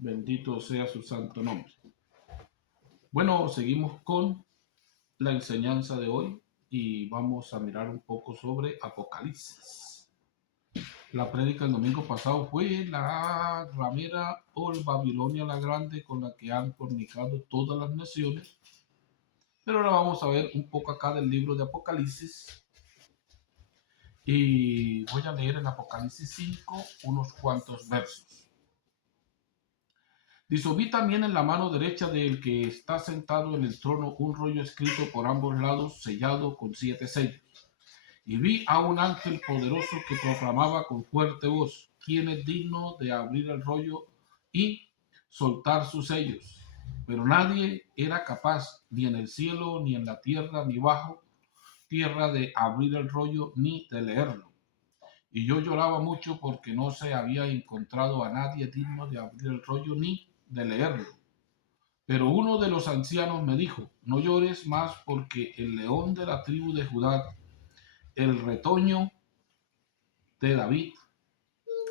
Bendito sea su santo nombre. Bueno, seguimos con la enseñanza de hoy y vamos a mirar un poco sobre Apocalipsis. La prédica el domingo pasado fue la ramera o el Babilonia la Grande con la que han fornicado todas las naciones. Pero ahora vamos a ver un poco acá del libro de Apocalipsis. Y voy a leer en Apocalipsis 5 unos cuantos versos. Dice: vi también en la mano derecha del que está sentado en el trono un rollo escrito por ambos lados, sellado con 7 sellos. Y vi a un ángel poderoso que proclamaba con fuerte voz: ¿quién es digno de abrir el rollo y soltar sus sellos? Pero nadie era capaz, ni en el cielo, ni en la tierra, ni bajo tierra, de abrir el rollo ni de leerlo. Y yo lloraba mucho porque no se había encontrado a nadie digno de abrir el rollo ni de leerlo. Pero uno de los ancianos me dijo: no llores más, porque el león de la tribu de Judá, el retoño de David,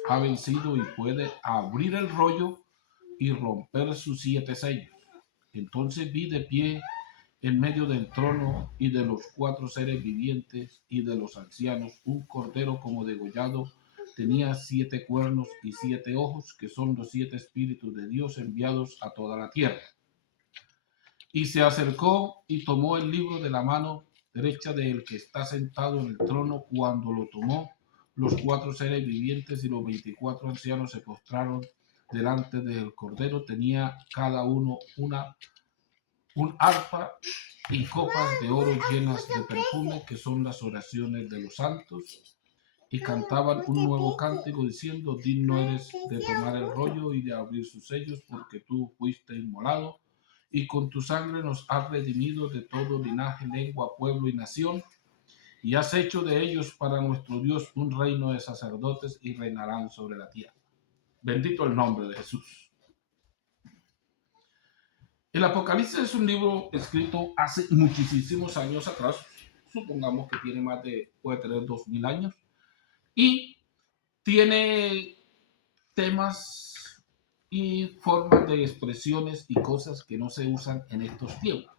ha vencido y puede abrir el rollo y romper sus 7 sellos. Entonces vi de pie en medio del trono y de los 4 seres vivientes y de los ancianos un cordero como degollado. Tenía 7 cuernos y 7 ojos, que son los 7 espíritus de Dios enviados a toda la tierra. Y se acercó y tomó el libro de la mano derecha del que está sentado en el trono. Cuando lo tomó, los 4 seres vivientes y los 24 ancianos se postraron delante del cordero. Tenía cada uno un arpa y copas de oro llenas de perfume, que son las oraciones de los santos, y cantaban un nuevo cántico diciendo: digno eres de tomar el rollo y de abrir sus sellos, porque tú fuiste inmolado y con tu sangre nos has redimido de todo linaje, lengua, pueblo y nación, y has hecho de ellos para nuestro Dios un reino de sacerdotes, y reinarán sobre la tierra. Bendito el nombre de Jesús. El Apocalipsis es un libro escrito hace muchísimos años atrás. Supongamos que puede tener 2000 años, y tiene temas y formas de expresiones y cosas que no se usan en estos tiempos.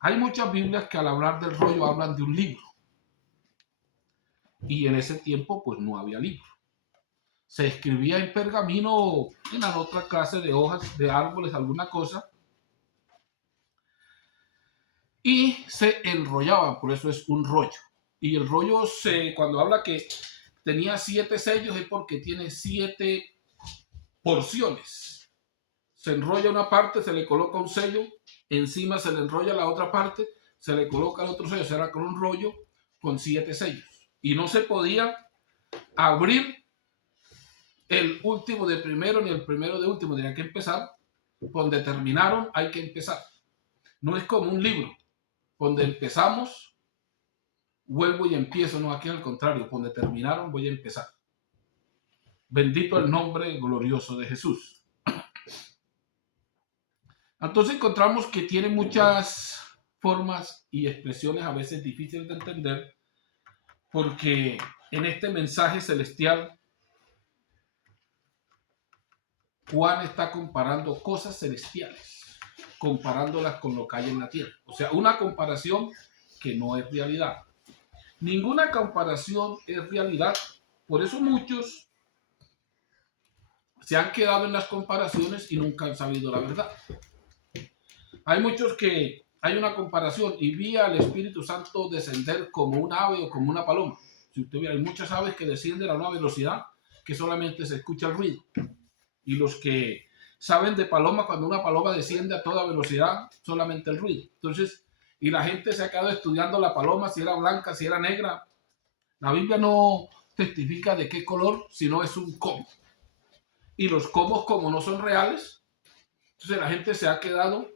Hay muchas Biblias que al hablar del rollo hablan de un libro, y en ese tiempo pues no había libro. Se escribía en pergamino, en la otra clase de hojas de árboles, alguna cosa, y se enrollaba, por eso es un rollo. Y el rollo, cuando habla que tenía 7 sellos, es porque tiene 7 porciones. Se enrolla una parte, se le coloca un sello, encima se le enrolla la otra parte, se le coloca el otro sello, será con un rollo con 7 sellos. Y no se podía abrir el último de primero ni el primero de último, tenía que empezar donde terminaron. Hay que empezar. No es como un libro donde empezamos, vuelvo y empiezo. No, aquí al contrario, donde terminaron voy a empezar. Bendito el nombre glorioso de Jesús. Entonces encontramos que tiene muchas formas y expresiones a veces difíciles de entender, porque en este mensaje celestial Juan está comparando cosas celestiales, comparándolas con lo que hay en la tierra. O sea, una comparación que no es realidad. Ninguna comparación es realidad. Por eso muchos se han quedado en las comparaciones y nunca han sabido la verdad. Hay muchos que hay una comparación y vi al Espíritu Santo descender como un ave o como una paloma. Si usted ve, hay muchas aves que descienden a una velocidad que solamente se escucha el ruido. Y los que saben de paloma, cuando una paloma desciende a toda velocidad, solamente el ruido. Entonces, y la gente se ha quedado estudiando la paloma, si era blanca, si era negra. La Biblia no testifica de qué color, sino es un cómo. Y los comos, como no son reales, entonces la gente se ha quedado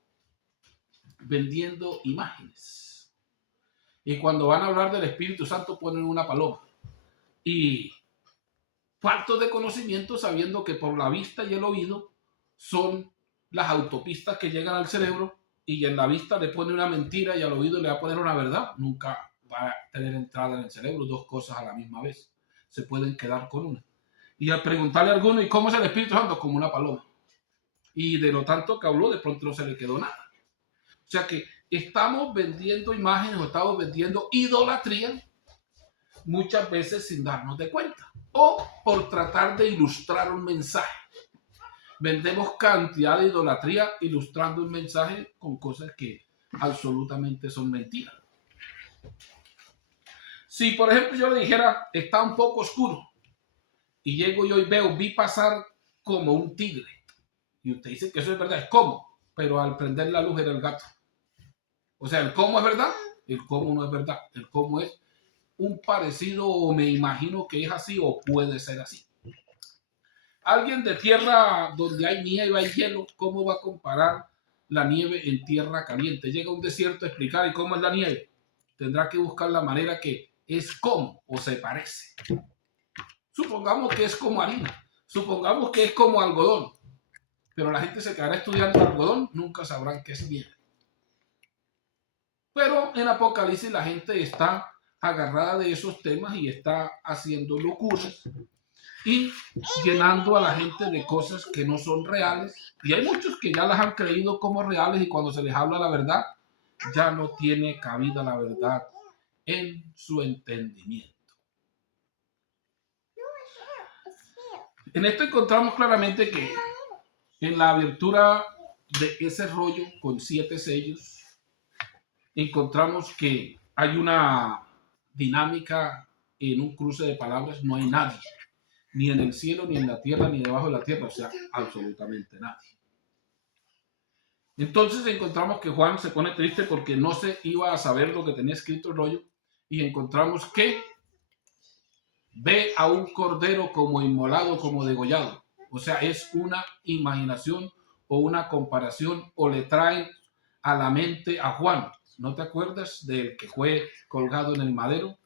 vendiendo imágenes. Y cuando van a hablar del Espíritu Santo ponen una paloma. Y faltos de conocimiento, sabiendo que por la vista y el oído son las autopistas que llegan al cerebro, y en la vista le pone una mentira y al oído le va a poner una verdad. Nunca va a tener entrada en el cerebro dos cosas a la misma vez. Se pueden quedar con una. Y al preguntarle a alguno: ¿y cómo es el Espíritu Santo? Como una paloma. Y de lo tanto que habló, de pronto no se le quedó nada. O sea que estamos vendiendo imágenes o estamos vendiendo idolatría muchas veces sin darnos de cuenta. O por tratar de ilustrar un mensaje. Vendemos cantidad de idolatría ilustrando un mensaje con cosas que absolutamente son mentiras. Si, por ejemplo, yo le dijera, está un poco oscuro, y llego yo y vi pasar como un tigre, y usted dice que eso es verdad, es como, pero al prender la luz era el gato. O sea, el cómo es verdad, el cómo no es verdad. El cómo es un parecido, o me imagino que es así, o puede ser así. Alguien de tierra donde hay nieve, hay hielo, ¿cómo va a comparar la nieve en tierra caliente? Llega a un desierto a explicar y cómo es la nieve. Tendrá que buscar la manera que es como o se parece. Supongamos que es como harina, supongamos que es como algodón, pero la gente se quedará estudiando algodón, nunca sabrán qué es nieve. Pero en Apocalipsis la gente está agarrada de esos temas y está haciendo locuras y llenando a la gente de cosas que no son reales. Y hay muchos que ya las han creído como reales y cuando se les habla la verdad, ya no tiene cabida la verdad en su entendimiento. En esto encontramos claramente que en la abertura de ese rollo con 7 sellos, encontramos que hay una dinámica en un cruce de palabras, no hay nadie, ni en el cielo, ni en la tierra, ni debajo de la tierra, o sea, absolutamente nadie. Entonces encontramos que Juan se pone triste porque no se iba a saber lo que tenía escrito el rollo, y encontramos que ve a un cordero como inmolado, como degollado. O sea, es una imaginación o una comparación, o le traen a la mente a Juan. ¿No te acuerdas del que fue colgado en el madero?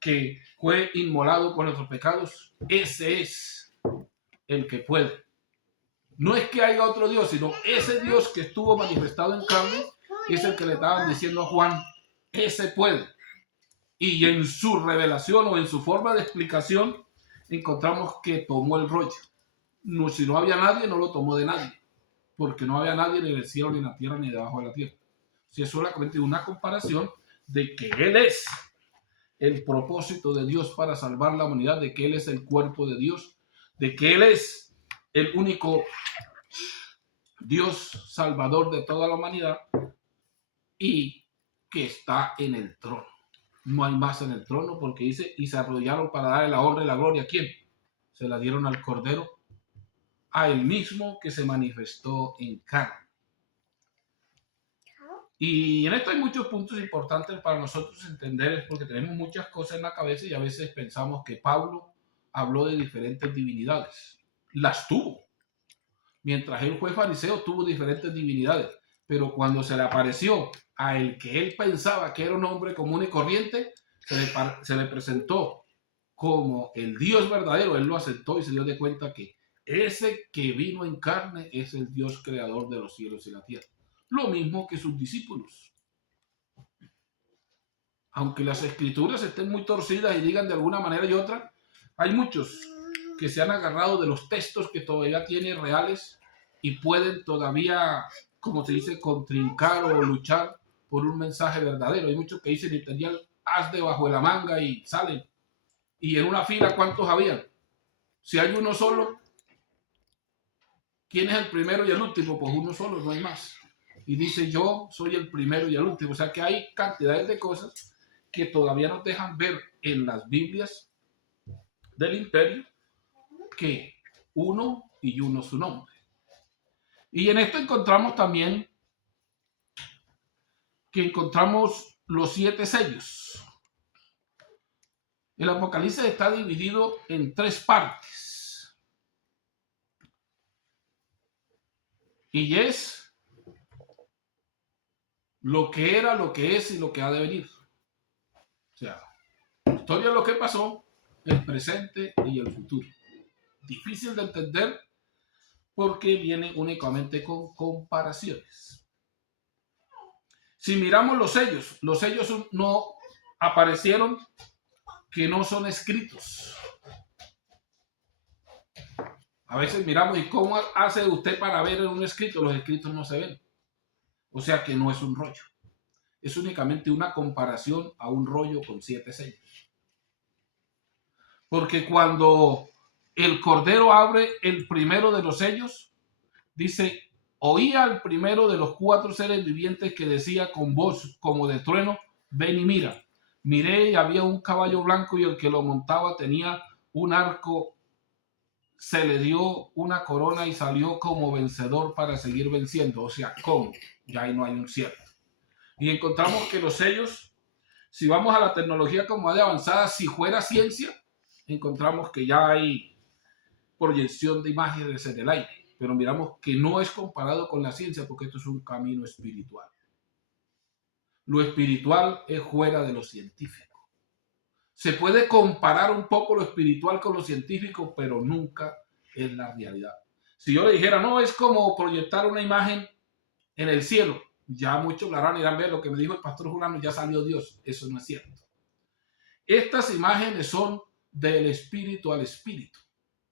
Que fue inmolado por nuestros pecados. Ese es el que puede. No es que haya otro Dios, sino ese Dios que estuvo manifestado en carne es el que le estaban diciendo a Juan, ese puede. Y en su revelación o en su forma de explicación encontramos que tomó el rollo. No, si no había nadie, no lo tomó de nadie, porque no había nadie ni en el cielo, ni en la tierra, ni debajo de la tierra. Si es solamente una comparación de que Él es el propósito de Dios para salvar la humanidad, de que Él es el cuerpo de Dios, de que Él es el único Dios salvador de toda la humanidad y que está en el trono. No hay más en el trono porque dice, y se arrodillaron para darle la honra y la gloria. ¿A quién? Se la dieron al Cordero, a Él mismo que se manifestó en carne. Y en esto hay muchos puntos importantes para nosotros entender, porque tenemos muchas cosas en la cabeza y a veces pensamos que Pablo habló de diferentes divinidades. Las tuvo. Mientras él fue fariseo, tuvo diferentes divinidades. Pero cuando se le apareció a el que él pensaba que era un hombre común y corriente, se le presentó como el Dios verdadero. Él lo aceptó y se dio de cuenta que ese que vino en carne es el Dios creador de los cielos y la tierra. Lo mismo que sus discípulos. Aunque las escrituras estén muy torcidas y digan de alguna manera y otra, hay muchos que se han agarrado de los textos que todavía tienen reales y pueden todavía, como se dice, contrincar o luchar por un mensaje verdadero. Hay muchos que dicen y tenían as debajo de la manga y salen. Y en una fila, ¿cuántos habían? Si hay uno solo, ¿quién es el primero y el último? Pues uno solo, no hay más. Y dice, yo soy el primero y el último. O sea que hay cantidades de cosas que todavía nos dejan ver en las Biblias del imperio que uno y uno su nombre. Y en esto encontramos también que encontramos los 7 sellos. El Apocalipsis está dividido en 3 partes. Y es lo que era, lo que es y lo que ha de venir. O sea, historia de lo que pasó, el presente y el futuro. Difícil de entender porque viene únicamente con comparaciones. Si miramos los sellos no aparecieron que no son escritos. A veces miramos, ¿y cómo hace usted para ver en un escrito? Los escritos no se ven. O sea que no es un rollo. Es únicamente una comparación a un rollo con 7 sellos. Porque cuando el Cordero abre el primero de los sellos, dice, oía al primero de los 4 seres vivientes que decía con voz como de trueno, ven y mira. Miré y había un caballo blanco y el que lo montaba tenía un arco, se le dio una corona y salió como vencedor para seguir venciendo. O sea, ¿cómo? Ya ahí no hay un cierto. Y encontramos que los sellos, si vamos a la tecnología como de avanzada, si fuera ciencia, encontramos que ya hay proyección de imágenes en el aire. Pero miramos que no es comparado con la ciencia porque esto es un camino espiritual. Lo espiritual es fuera de lo científico. Se puede comparar un poco lo espiritual con lo científico, pero nunca es la realidad. Si yo le dijera, no, es como proyectar una imagen en el cielo, ya muchos hablarán y irán a ver lo que me dijo el pastor Julano, ya salió Dios. Eso no es cierto. Estas imágenes son del espíritu al espíritu.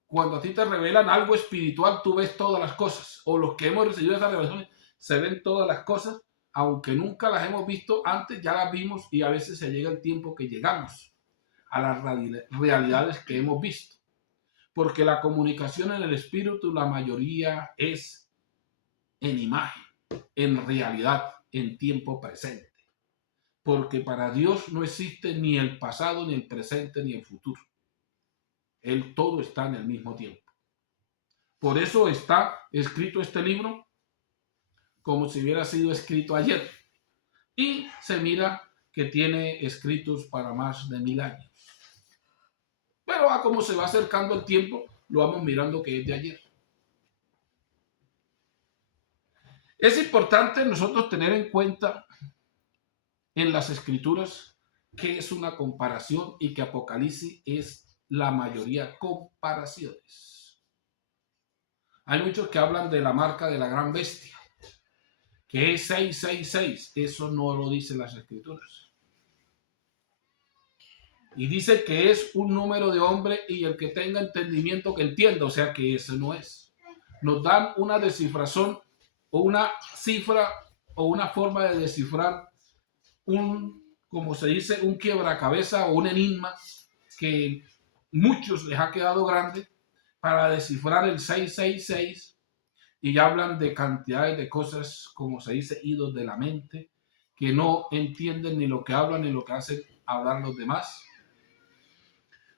Cuando a ti te revelan algo espiritual, tú ves todas las cosas. O los que hemos recibido esas revelaciones, se ven todas las cosas, aunque nunca las hemos visto antes, ya las vimos y a veces se llega el tiempo que llegamos a las realidades que hemos visto. Porque la comunicación en el espíritu, la mayoría es en imagen, en realidad, en tiempo presente. Porque para Dios no existe ni el pasado, ni el presente, ni el futuro. Él todo está en el mismo tiempo. Por eso está escrito este libro como si hubiera sido escrito ayer. Y se mira que tiene escritos para más de 1000 años. Pero a como se va acercando el tiempo, lo vamos mirando que es de ayer. Es importante nosotros tener en cuenta en las escrituras que es una comparación y que Apocalipsis es la mayoría comparaciones. Hay muchos que hablan de la marca de la gran bestia, que es 666. Eso no lo dicen las escrituras. Y dice que es un número de hombre y el que tenga entendimiento que entienda, o sea que eso no es. Nos dan una descifración o una cifra o una forma de descifrar como se dice, un quiebracabeza o un enigma que muchos les ha quedado grande para descifrar el 666 y ya hablan de cantidades de cosas, como se dice, idos de la mente, que no entienden ni lo que hablan ni lo que hacen hablar los demás.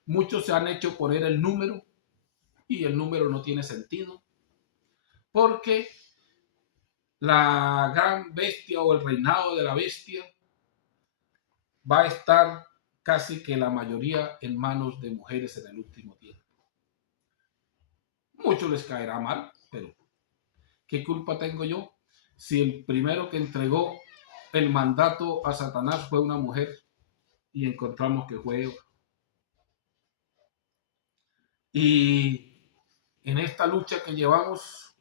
Muchos se han hecho poner el número y el número no tiene sentido porque la gran bestia o el reinado de la bestia va a estar casi que la mayoría en manos de mujeres en el último tiempo. Muchos les caerá mal, pero ¿qué culpa tengo yo si el primero que entregó el mandato a Satanás fue una mujer y encontramos que fue Eva? Y en esta lucha que llevamos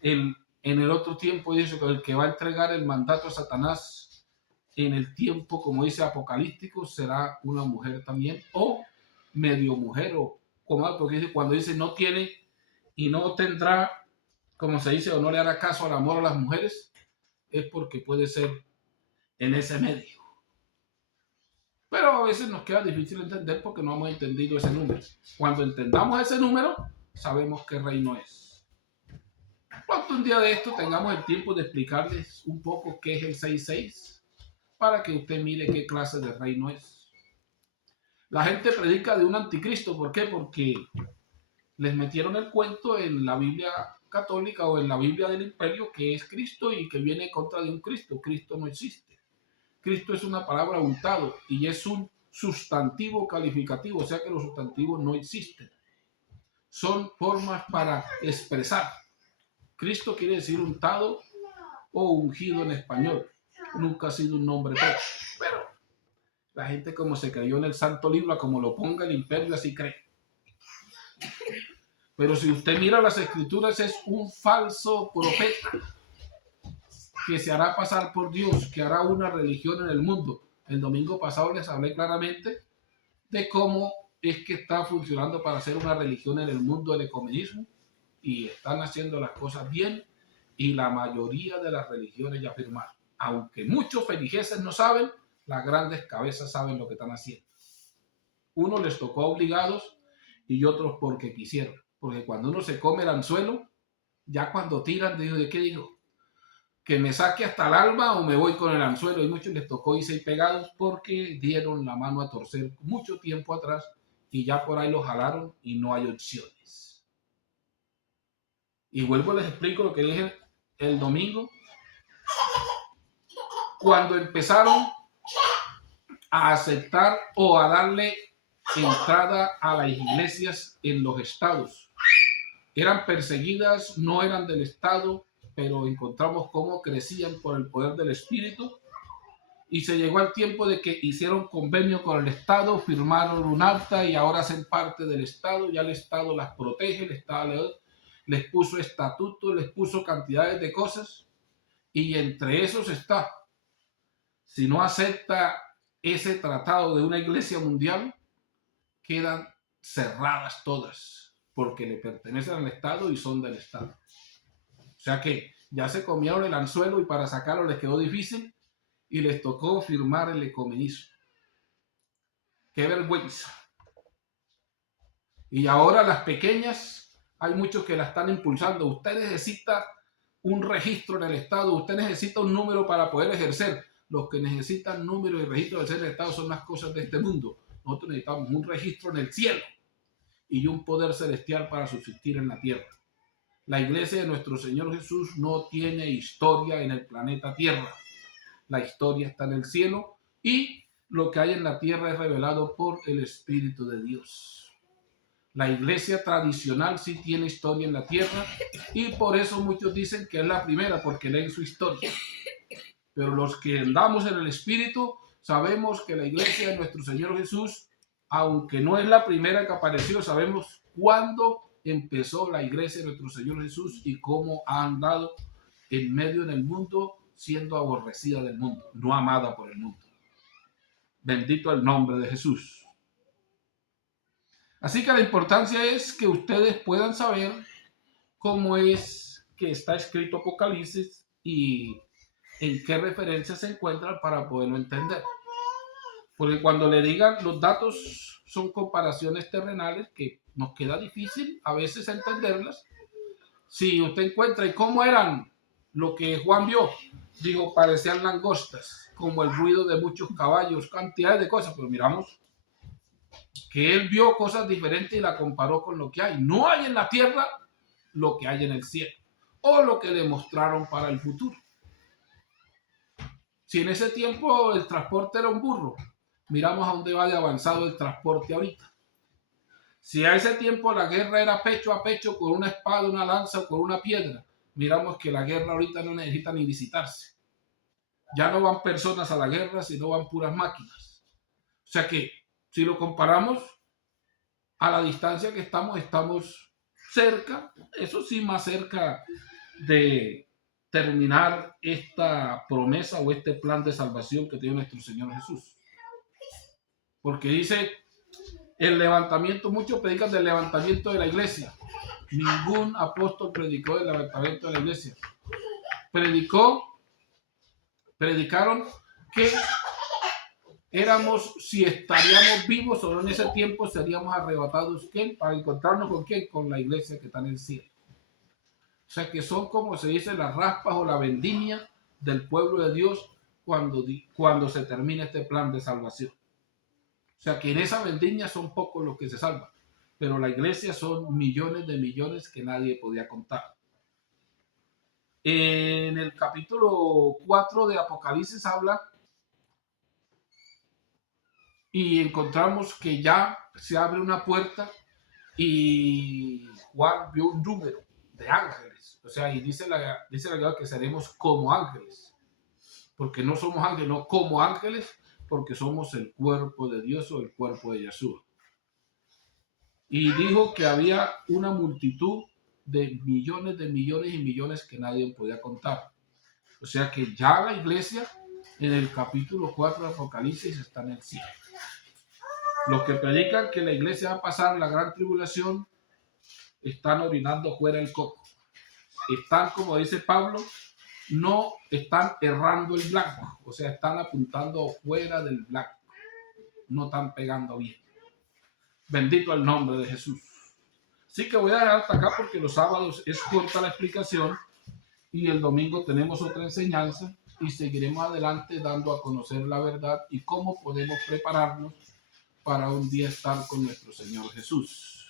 en el otro tiempo, dice que el que va a entregar el mandato a Satanás en el tiempo, como dice Apocalíptico, será una mujer también, o medio mujer, o como porque dice, cuando dice no tiene y no tendrá, como se dice, o no le hará caso al amor a las mujeres, es porque puede ser en ese medio. Pero a veces nos queda difícil entender porque no hemos entendido ese número. Cuando entendamos ese número, sabemos qué reino es. Cuando un día de esto tengamos el tiempo de explicarles un poco qué es el 66, para que usted mire qué clase de reino es. La gente predica de un anticristo. ¿Por qué? Porque les metieron el cuento en la Biblia católica o en la Biblia del imperio que es Cristo y que viene en contra de un Cristo. Cristo no existe. Cristo es una palabra untado y es un sustantivo calificativo, o sea que los sustantivos no existen. Son formas para expresar. Cristo quiere decir untado o ungido en español. Nunca ha sido un nombre propio. Pero la gente como se creyó en el santo libro, como lo ponga el imperio, así cree. Pero si usted mira las escrituras, es un falso profeta que se hará pasar por Dios, que hará una religión en el mundo. El domingo pasado les hablé claramente de cómo es que está funcionando para hacer una religión en el mundo del ecumenismo y están haciendo las cosas bien, y la mayoría de las religiones ya firmaron. Aunque muchos feligreses no saben, las grandes cabezas saben lo que están haciendo. Unos les tocó obligados y otros porque quisieron. Porque cuando uno se come el anzuelo, ya cuando tiran, ¿de qué digo? Que me saque hasta el alma o me voy con el anzuelo. Y muchos les tocó irse pegados porque dieron la mano a torcer mucho tiempo atrás y ya por ahí lo jalaron y no hay opciones. Y vuelvo, les explico lo que dije el domingo. Cuando empezaron a aceptar o a darle entrada a las iglesias en los estados, eran perseguidas, no eran del estado, pero encontramos cómo crecían por el poder del Espíritu. Y se llegó al tiempo de que hicieron convenio con el Estado, firmaron un acta y ahora hacen parte del Estado. Ya el Estado las protege, el Estado les puso estatutos, les puso cantidades de cosas. Y entre esos está, si no acepta ese tratado de una iglesia mundial, quedan cerradas todas, porque le pertenecen al Estado y son del Estado. O sea que ya se comieron el anzuelo y para sacarlo les quedó difícil y les tocó firmar el ecumenismo. ¡Qué vergüenza! Y ahora las pequeñas, hay muchos que la están impulsando. Usted necesita un registro en el Estado, usted necesita un número para poder ejercer. Los que necesitan número y registro de ser en el Estado son las cosas de este mundo. Nosotros necesitamos un registro en el cielo y un poder celestial para subsistir en la tierra. La iglesia de nuestro Señor Jesús no tiene historia en el planeta Tierra. La historia está en el cielo y lo que hay en la tierra es revelado por el Espíritu de Dios. La iglesia tradicional sí tiene historia en la tierra y por eso muchos dicen que es la primera, porque leen su historia. Pero los que andamos en el Espíritu sabemos que la iglesia de nuestro Señor Jesús, aunque no es la primera que apareció, sabemos cuándo empezó la iglesia de nuestro Señor Jesús y cómo ha andado en medio del mundo, siendo aborrecida del mundo, no amada por el mundo. Bendito el nombre de Jesús. Así que la importancia es que ustedes puedan saber cómo es que está escrito Apocalipsis y en qué referencias se encuentran para poderlo entender. Porque cuando le digan los datos son comparaciones terrenales que nos queda difícil a veces entenderlas. Si usted encuentra y cómo eran lo que Juan vio, digo, parecían langostas, como el ruido de muchos caballos, cantidades de cosas, pero miramos que él vio cosas diferentes y la comparó con lo que hay. No hay en la tierra lo que hay en el cielo, o lo que le mostraron para el futuro. Si en ese tiempo el transporte era un burro, miramos a dónde va de avanzado el transporte ahorita. Si a ese tiempo la guerra era pecho a pecho con una espada, una lanza o con una piedra, miramos que la guerra ahorita no necesita ni visitarse. Ya no van personas a la guerra, sino van puras máquinas. O sea que si lo comparamos a la distancia que estamos cerca, eso sí, más cerca de terminar esta promesa o este plan de salvación que tiene nuestro Señor Jesús. Porque dice el levantamiento, muchos predican del levantamiento de la iglesia. Ningún apóstol predicó del levantamiento de la iglesia. Predicaron que si estaríamos vivos o no en ese tiempo, seríamos arrebatados. ¿Quién? Para encontrarnos con quién, con la iglesia que está en el cielo. O sea que son, como se dice, las raspas o la vendimia del pueblo de Dios cuando se termina este plan de salvación. O sea que en esa vendimia son pocos los que se salvan, pero la iglesia son millones de millones que nadie podía contar. En el capítulo 4 de Apocalipsis habla y encontramos que ya se abre una puerta y Juan vio un número de ángeles. O sea, y dice la Biblia que seremos como ángeles, porque no somos ángeles, no como ángeles, porque somos el cuerpo de Dios o el cuerpo de Yeshua. Y dijo que había una multitud de millones y millones que nadie podía contar. O sea que ya la iglesia en el capítulo 4 de Apocalipsis está en el cielo. Los que predican que la iglesia va a pasar la gran tribulación están orinando fuera el coco. Están, como dice Pablo, no están errando el blanco, o sea, están apuntando fuera del blanco, no están pegando bien. Bendito el nombre de Jesús. Así que voy a dejar hasta acá porque los sábados es corta la explicación y el domingo tenemos otra enseñanza y seguiremos adelante dando a conocer la verdad y cómo podemos prepararnos para un día estar con nuestro Señor Jesús.